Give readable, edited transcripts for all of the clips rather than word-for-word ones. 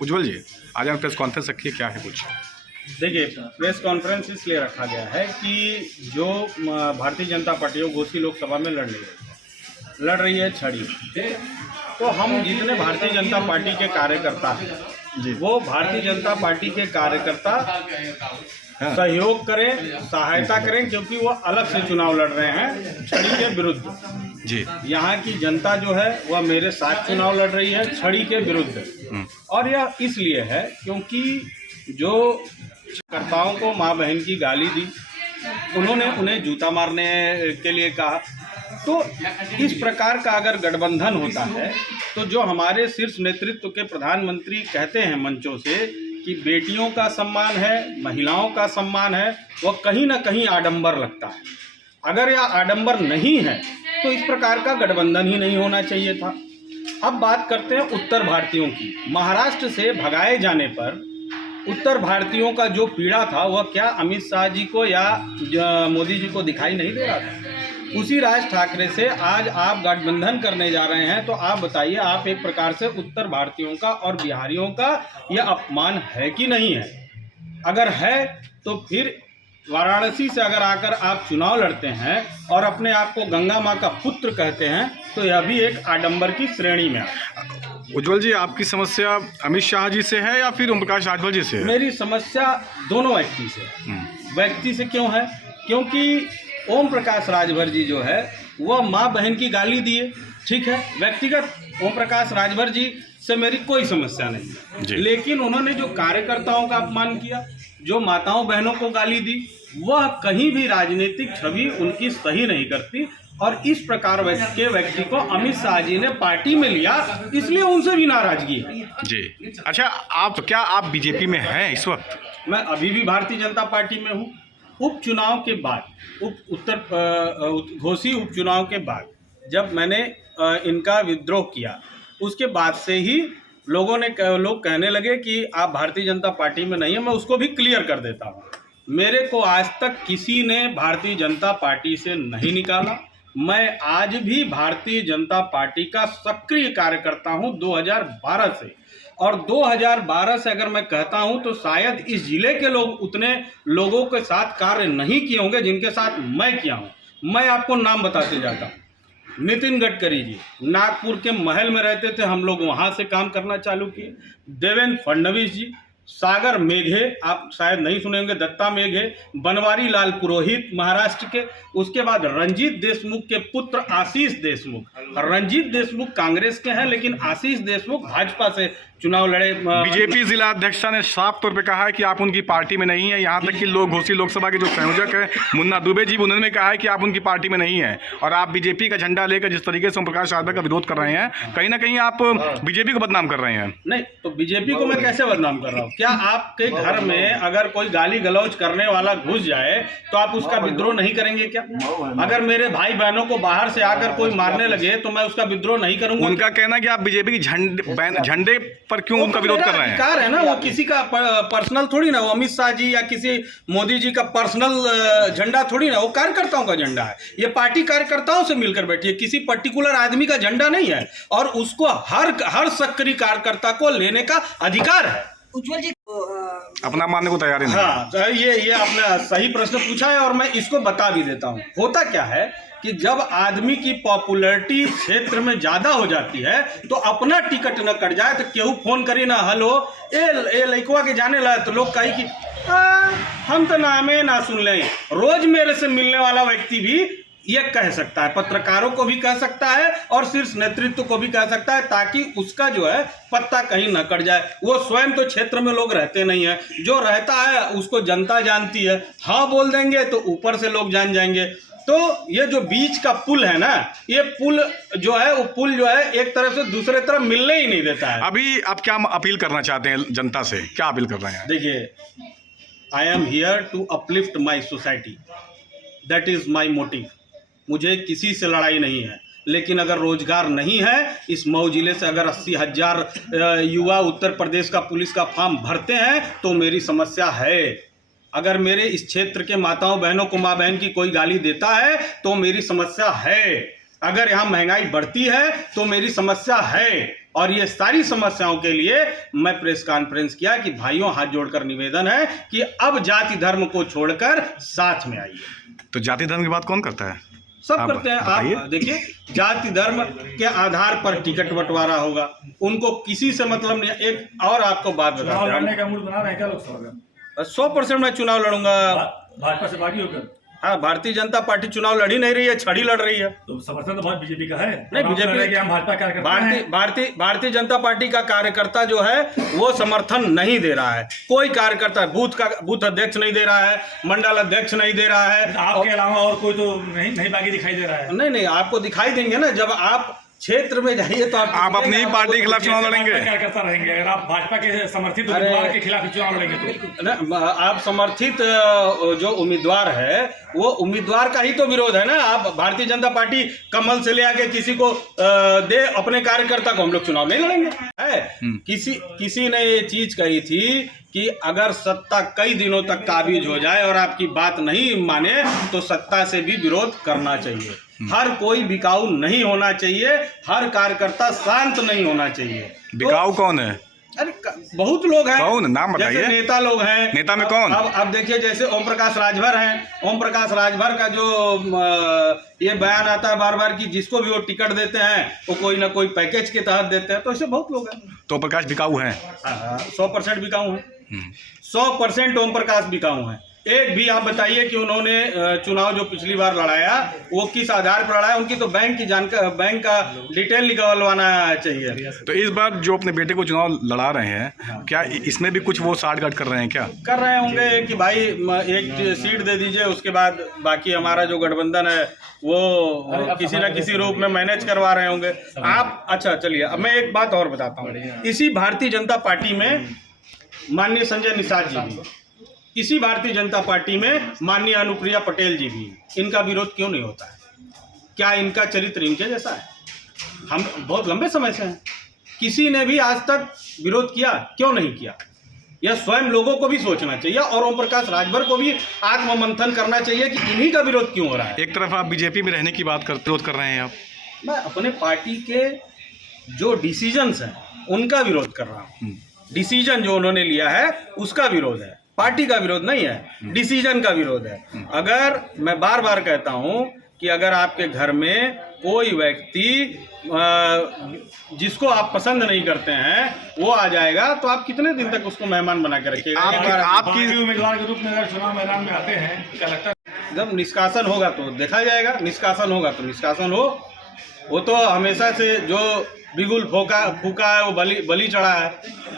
उज्ज्वल जी, आज हम press conference रखी है, क्या है कुछ? देखिए, प्रेस कॉन्फ्रेंस इसलिए रखा गया है कि जो भारतीय जनता पार्टी घोसी लोकसभा में लड़ रही है छड़ी, तो हम जितने भारतीय जनता पार्टी के कार्यकर्ता हैं जी, वो भारतीय जनता पार्टी के कार्यकर्ता सहयोग करें, सहायता करें, क्योंकि वो अलग से चुनाव लड़ रहे हैं छड़ी के विरुद्ध। जी, यहाँ की जनता जो है वह मेरे साथ चुनाव लड़ रही है छड़ी के विरुद्ध। और यह इसलिए है क्योंकि जो कार्यकर्ताओं को माँ बहन की गाली दी, उन्होंने उन्हें जूता मारने के लिए कहा, तो इस प्रकार का अगर गठबंधन होता है तो जो हमारे शीर्ष नेतृत्व के प्रधानमंत्री कहते हैं मंचों से कि बेटियों का सम्मान है, महिलाओं का सम्मान है, वह कहीं ना कहीं आडंबर लगता है। अगर यह आडंबर नहीं है तो इस प्रकार का गठबंधन ही नहीं होना चाहिए था। अब बात करते हैं उत्तर भारतीयों की। महाराष्ट्र से भगाए जाने पर उत्तर भारतीयों का जो पीड़ा था वह क्या अमित शाह जी को या मोदी जी को दिखाई नहीं दे रहा था? उसी राज ठाकरे से आज आप गठबंधन करने जा रहे हैं, तो आप बताइए, आप एक प्रकार से उत्तर भारतीयों का और बिहारियों का यह अपमान है कि नहीं है? अगर है तो फिर वाराणसी से अगर आकर आप चुनाव लड़ते हैं और अपने आप को गंगा माँ का पुत्र कहते हैं, तो यह भी एक आडंबर की श्रेणी में है। उज्ज्वल जी, आपकी समस्या अमित शाह जी से है या फिर ओम प्रकाश राजभर जी से है? मेरी समस्या दोनों व्यक्ति से है। व्यक्ति से क्यों है? क्योंकि ओम प्रकाश राजभर जी जो है वह माँ बहन की गाली दिए, ठीक है, व्यक्तिगत ओम प्रकाश राजभर जी से मेरी कोई समस्या नहीं है, लेकिन उन्होंने जो कार्यकर्ताओं का अपमान किया, जो माताओं बहनों को गाली दी, वह कहीं भी राजनीतिक छवि उनकी सही नहीं करती। और इस प्रकार के व्यक्ति को अमित शाह जी ने पार्टी में लिया, इसलिए उनसे भी नाराजगी है। जी, अच्छा, आप बीजेपी में हैं इस वक्त? मैं अभी भी भारतीय जनता पार्टी में हूँ। उपचुनाव के बाद, घोसी उपचुनाव के बाद जब मैंने इनका विद्रोह किया, उसके बाद से ही लोग कहने लगे कि आप भारतीय जनता पार्टी में नहीं है। मैं उसको भी क्लियर कर देता हूँ, मेरे को आज तक किसी ने भारतीय जनता पार्टी से नहीं निकाला। मैं आज भी भारतीय जनता पार्टी का सक्रिय कार्यकर्ता हूँ 2012 से, और 2012 से अगर मैं कहता हूं तो शायद इस जिले के लोग उतने लोगों के साथ कार्य नहीं किए होंगे जिनके साथ मैं किया हूं। मैं आपको नाम बताते जाता हूं। नितिन गडकरी जी नागपुर के महल में रहते थे, हम लोग वहां से काम करना चालू किए। देवेंद्र फडणवीस जी, सागर मेघे, आप शायद नहीं सुने होंगे, दत्ता मेघे, बनवारी लाल पुरोहित महाराष्ट्र के, उसके बाद रंजीत देशमुख के पुत्र आशीष देशमुख। रंजीत देशमुख कांग्रेस के हैं, लेकिन आशीष देशमुख भाजपा से चुनाव लड़े। बीजेपी जिला अध्यक्ष ने साफ तौर पे कहा है कि आप उनकी पार्टी में नहीं है। यहाँ तक कि घोसी लोकसभा के जो संयोजक है मुन्ना दुबे जी, उन्होंने कहा है कि आप उनकी पार्टी में नहीं है, और आप बीजेपी का झंडा लेकर जिस तरीके से ओम प्रकाश राजभर का विरोध कर रहे हैं, कहीं ना कहीं आप बीजेपी को बदनाम कर रहे हैं। नहीं तो बीजेपी को मैं कैसे बदनाम कर रहा हूँ? क्या आपके घर में अगर कोई गाली गलौज करने वाला घुस जाए तो आप उसका विद्रोह नहीं करेंगे क्या? अगर मेरे भाई बहनों को बाहर से आकर कोई मारने लगे तो मैं उसका विद्रोह नहीं करूंगा? उनका कहना है कि आप बीजेपी की झंडे पर क्यों उनका विरोध कर रहे हैं? अधिकार है ना, वो किसी का पर्सनल थोड़ी ना, वो अमित शाह जी या किसी मोदी जी का पर्सनल झंडा थोड़ी ना, वो कार्यकर्ताओं का झंडा है। ये पार्टी कार्यकर्ताओं से मिलकर बैठी है, किसी पर्टिकुलर आदमी का झंडा नहीं है, और उसको हर सक्रिय कार्यकर्ता को लेने का अधिकार है। उज्ज्वल जी अपना मानने को तैयार है। हाँ, ये आपने सही प्रश्न पूछा है, और मैं इसको बता भी देता हूँ। होता क्या है कि जब आदमी की पॉपुलैरिटी क्षेत्र में ज़्यादा हो जाती है तो अपना टिकट न कट जाए तो केहू फोन करी ना, हेलो ए लइकवा के जाने लगा, तो लोग कही कि हम तो नामे ना सुन लें। रोज मेरे से मिलने वाला व्यक्ति भी ये कह सकता है, पत्रकारों को भी कह सकता है और शीर्ष नेतृत्व को भी कह सकता है, ताकि उसका जो है पत्ता कहीं न कट जाए। वो स्वयं तो क्षेत्र में लोग रहते नहीं है, जो रहता है उसको जनता जानती है। हाँ बोल देंगे तो ऊपर से लोग जान जाएंगे। तो ये जो बीच का पुल है ना, ये पुल जो है, वो पुल जो है एक तरफ से दूसरे तरफ मिलने ही नहीं देता है। अभी आप क्या अपील करना चाहते हैं जनता से, क्या अपील कर रहे हैं? देखिए, I am here to uplift my society, that is my motive. मुझे किसी से लड़ाई नहीं है, लेकिन अगर रोजगार नहीं है, इस मऊ जिले से अगर 80,000 युवा उत्तर प्रदेश का पुलिस का फॉर्म भरते हैं तो मेरी समस्या है। अगर मेरे इस क्षेत्र के माताओं बहनों को माँ बहन की कोई गाली देता है तो मेरी समस्या है। अगर यहाँ महंगाई बढ़ती है तो मेरी समस्या है। और ये सारी समस्याओं के लिए मैं प्रेस कॉन्फ्रेंस किया कि भाइयों हाथ जोड़कर निवेदन है कि अब जाति धर्म को छोड़कर साथ में आइए। तो जाति धर्म की बात कौन करता है? सब आप करते हैं। बताइए। आप देखिए, जाति धर्म के आधार पर टिकट बंटवारा होगा, उनको किसी से मतलब नहीं। एक और आपको बात बताते हैं, का मूड बना रहे हैं क्या लोग सब? 100% मैं चुनाव लड़ूंगा। भाजपा से बागी होकर हाँ, भारतीय जनता पार्टी चुनाव लड़ी नहीं रही है, छड़ी लड़ रही है। तो समर्थन तो बहुत बीजेपी का है। नहीं, बीजेपी कि हम भाजपा कार्यकर्ता हैं। भारतीय जनता पार्टी का कार्यकर्ता जो है वो समर्थन नहीं दे रहा है। कोई कार्यकर्ता बूथ अध्यक्ष नहीं दे रहा है, मंडल अध्यक्ष नहीं दे रहा है। आपके अलावा और कोई तो नहीं बागी दिखाई दे रहा है। नहीं, आपको दिखाई देंगे ना, जब आप क्षेत्र में जाइए तो आप अपनी ही पार्टी के खिलाफ चुनाव लड़ेंगे। कार्यकर्ता रहेंगे अगर आप भाजपा के समर्थित उम्मीदवार के खिलाफ चुनाव लड़ेंगे तो आप समर्थित जो उम्मीदवार है वो उम्मीदवार का ही तो विरोध है ना। आप भारतीय जनता पार्टी कमल से ले आके किसी को दे अपने कार्यकर्ता को, हम लोग चुनाव नहीं लड़ेंगे है। किसी ने ये चीज कही थी कि अगर सत्ता कई दिनों तक काबिज हो जाए और आपकी बात नहीं माने तो सत्ता से भी विरोध करना चाहिए। हर कोई बिकाऊ नहीं होना चाहिए, हर कार्यकर्ता शांत नहीं होना चाहिए। बिकाऊ कौन है? अरे बहुत लोग हैं। कौन? नाम बताइए। जैसे नेता लोग हैं। नेता में कौन? अब देखिए, जैसे ओम प्रकाश राजभर हैं। ओम प्रकाश राजभर का जो ये बयान आता है बार बार कि जिसको भी वो टिकट देते हैं वो कोई ना कोई पैकेज के तहत देते हैं, तो ऐसे बहुत लोग हैं। तो प्रकाश बिकाऊ है? 100% बिकाऊ है। 100% ओम प्रकाश बिकाऊ है। एक भी आप बताइए कि उन्होंने चुनाव जो पिछली बार लड़ाया वो किस आधार पर लड़ाया। उनकी तो बैंक की बैंक का डिटेल निकलवाना चाहिए। तो इस बार जो अपने बेटे को चुनाव लड़ा रहे हैं, क्या इसमें भी कुछ वो साठगांठ कर रहे हैं? क्या कर रहे होंगे कि भाई एक सीट दे दीजिए, उसके बाद बाकी हमारा जो गठबंधन है वो किसी ना किसी रूप में मैनेज करवा रहे होंगे आप। अच्छा चलिए, अब मैं एक बात और बताता हूँ। इसी भारतीय जनता पार्टी में माननीय संजय निषाद जी भी, इसी भारतीय जनता पार्टी में माननीय अनुप्रिया पटेल जी भी, इनका विरोध क्यों नहीं होता है? क्या इनका चरित्र इनके जैसा है? हम बहुत लंबे समय से हैं, किसी ने भी आज तक विरोध किया? क्यों नहीं किया? यह स्वयं लोगों को भी सोचना चाहिए और ओम प्रकाश राजभर को भी आत्ममंथन करना चाहिए कि इन्हीं का विरोध क्यों हो रहा है। एक तरफ आप बीजेपी में रहने की विरोध कर रहे हैं आप। मैं अपने पार्टी के जो डिसीजंस हैं उनका विरोध कर रहा हूँ। डिसीजन जो उन्होंने लिया है उसका विरोध है, पार्टी का विरोध नहीं है, डिसीजन का विरोध है। अगर मैं बार बार कहता हूं कि अगर आपके घर में कोई व्यक्ति जिसको आप पसंद नहीं करते हैं वो आ जाएगा तो आप कितने दिन तक उसको मेहमान बना के रखिएगा? आपकी उम्मीदवार के रूप में अगर चुनाव मैदान में आते हैं, क्या लगता है जब निष्कासन होगा तो देखा जाएगा। निष्कासन होगा तो निष्कासन हो। वो तो हमेशा से जो बिगुल फूका है वो बलि चढ़ा है।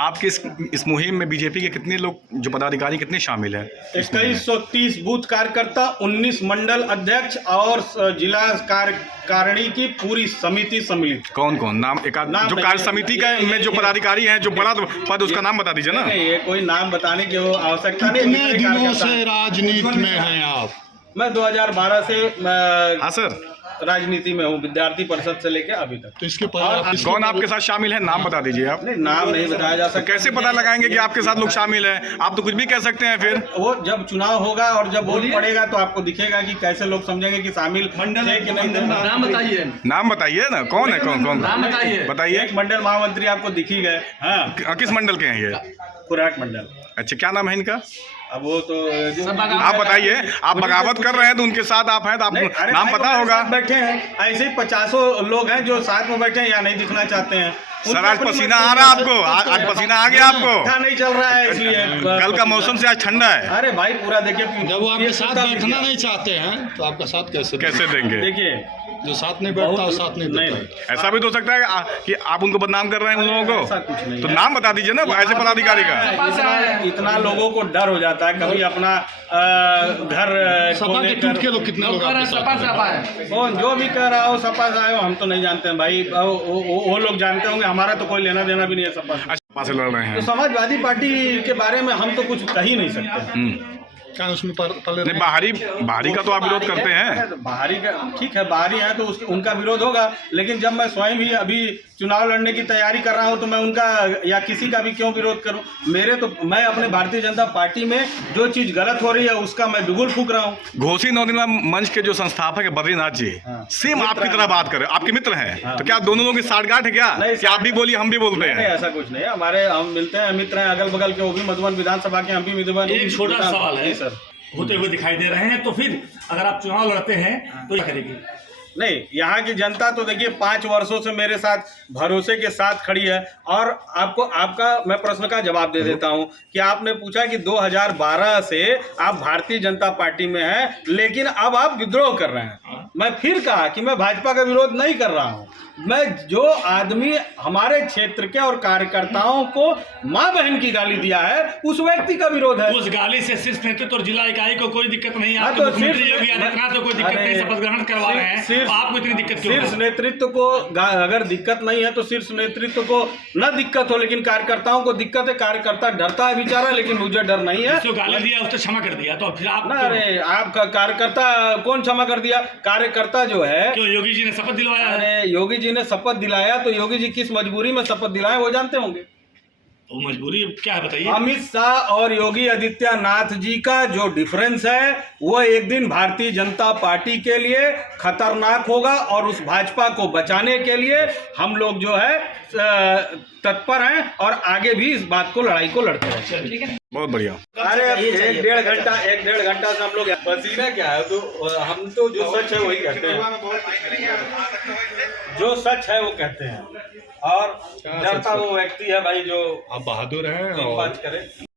आपके इस मुहिम में बीजेपी के कितने लोग, जो पदाधिकारी, कितने शामिल हैं? 2130 बूथ कार्यकर्ता, 19 मंडल अध्यक्ष और जिला कार्यकारिणी की पूरी समिति सम्मिलित। कौन कौन? नाम जो कार्य समिति का में जो पदाधिकारी हैं, जो बड़ा पद, उसका नाम बता दीजिए ना। नहीं, ये कोई नाम बताने की वो आवश्यकता नहीं। कितने दिनों से राजनीति में हैं आप? मैं 2012 से हाँ सर, राजनीति में हूँ, विद्यार्थी परिषद से लेके अभी तक। तो इसके कौन आपके साथ शामिल है? नाम बता दीजिए आप। नहीं, नाम नहीं बताया जा सकता। कैसे पता लगाएंगे कि आपके साथ लोग शामिल हैं? आप तो कुछ भी कह सकते हैं। फिर वो जब चुनाव होगा और जब वोट पड़ेगा तो आपको दिखेगा कि कैसे लोग समझेंगे कि शामिल थे कि नहीं थे। नाम बताइए। नाम बताइए ना, कौन है? कौन नाम बताइए। बताइए। एक मंडल महामंत्री आपको दिख ही गए। हाँ, किस मंडल के हैं ये? खुराट मंडल। अच्छा, क्या नाम है इनका? अब वो तो आप बताइए। आप बगावत कर रहे हैं तो उनके साथ आप हैं तो आपको नाम पता होगा। बैठे हैं ऐसे ही 50 लोग हैं जो साथ में बैठे हैं या नहीं दिखना चाहते हैं। सर, आज पसीना आ रहा है आपको? आज पसीना आ गया आपको? अच्छा नहीं चल रहा है इसलिए। कल का मौसम से आज ठंडा है। अरे भाई पूरा देखिए, जब वो आपके साथ बैठना नहीं चाहते हैं तो आपका साथ कैसे देंगे? देखिए, जो साथ नहीं बैठता वो साथ नहीं देता। ऐसा भी तो हो सकता है कि आप उनको बदनाम कर रहे हैं उन लोगों ऐसा कुछ को। नहीं तो है। नाम बता दीजिए ना ऐसे पदाधिकारी का। इतना लोगों को डर हो जाता है कभी अपना घर सपा के टूट के लोग कितने लोग आपके साथ? कौन जो भी कह रहा हो सपा से आए हो, हम तो नहीं जानते हैं भाई। वो लोग जानते होंगे, हमारा तो कोई लेना देना भी नहीं है सपा से। अच्छा, से लड़ रहे तो हैं। समाजवादी पार्टी के बारे में हम तो कुछ कह ही नहीं सकते। क्या उसमें पहले नहीं, बाहरी का तो आप विरोध करते हैं। तो बाहरी का ठीक है, बाहरी है तो उनका विरोध होगा, लेकिन जब मैं स्वयं ही अभी चुनाव लड़ने की तैयारी कर रहा हूं तो मैं उनका या किसी का भी क्यों विरोध करूं। मैं अपने भारतीय जनता पार्टी में जो चीज़ गलत हो रही है उसका मैं बिगुल फूंक रहा हूं। घोसी नवनिर्माण मंच के जो संस्थापक है बद्रीनाथ जी, सेम आपकी तरह बात कर रहे, आपके मित्र हैं, तो क्या दोनों लोगों की साठगांठ है क्या? नहीं, कि आप भी बोलिए हम भी बोलते नहीं, हैं? ऐसा कुछ नहीं है। हम मिलते हैं, मित्र हैं अगल बगल के, वो भी मधुबन विधानसभा के, हम भी मधुबन। एक छोटा सवाल है सर, होते हुए दिखाई दे रहे हैं, तो फिर अगर आप चुनाव लड़ते हैं तो क्या करेगी? नहीं, यहाँ की जनता तो देखिए 5 वर्षों से मेरे साथ भरोसे के साथ खड़ी है। और आपका मैं प्रश्न का जवाब दे देता हूँ कि आपने पूछा कि 2012 से आप भारतीय जनता पार्टी में हैं, लेकिन अब आप विद्रोह कर रहे हैं। मैं फिर कहा कि मैं भाजपा का विरोध नहीं कर रहा हूँ। मैं जो आदमी हमारे क्षेत्र के और कार्यकर्ताओं को माँ बहन की गाली दिया है उस व्यक्ति का विरोध है। उस गाली से शीर्ष नेतृत्व और जिला इकाई को कोई दिक्कत नहीं है। हाँ, आपके तो मुख्यमंत्री योगी आदित्यनाथ को कोई दिक्कत नहीं, शपथ ग्रहण करवा रहे हैं, तो आपको इतनी दिक्कत क्यों? शीर्ष नेतृत्व को अगर दिक्कत नहीं है तो शीर्ष नेतृत्व को न दिक्कत हो, लेकिन कार्यकर्ताओं को दिक्कत है। कार्यकर्ता डरता है बेचारा, लेकिन मुझे डर नहीं है। जो गाली दिया उसने क्षमा कर दिया, तो फिर आप ना, अरे आपका कार्यकर्ता कौन क्षमा कर दिया? कार्यकर्ता जो है, क्यों योगी जी ने शपथ दिलवाया है? अरे योगी जी ने शपथ दिलाया तो योगी जी किस मजबूरी में शपथ दिलाए वो जानते होंगे। वो मजबूरी क्या है बताइए? अमित शाह और योगी आदित्यनाथ जी का जो डिफरेंस है वो एक दिन भारतीय जनता पार्टी के लिए खतरनाक होगा, और उस भाजपा को बचाने के लिए हम लोग जो है तत्पर हैं और आगे भी इस बात को, लड़ाई को लड़ते रहेंगे। बहुत बढ़िया। अरे 1-1.5 घंटा से हम लोग पसीना क्या है, तो हम तो जो सच है वही कहते हैं, जो सच है वो कहते हैं। और डरता वो व्यक्ति है भाई जो आप बहादुर हैं बात करे।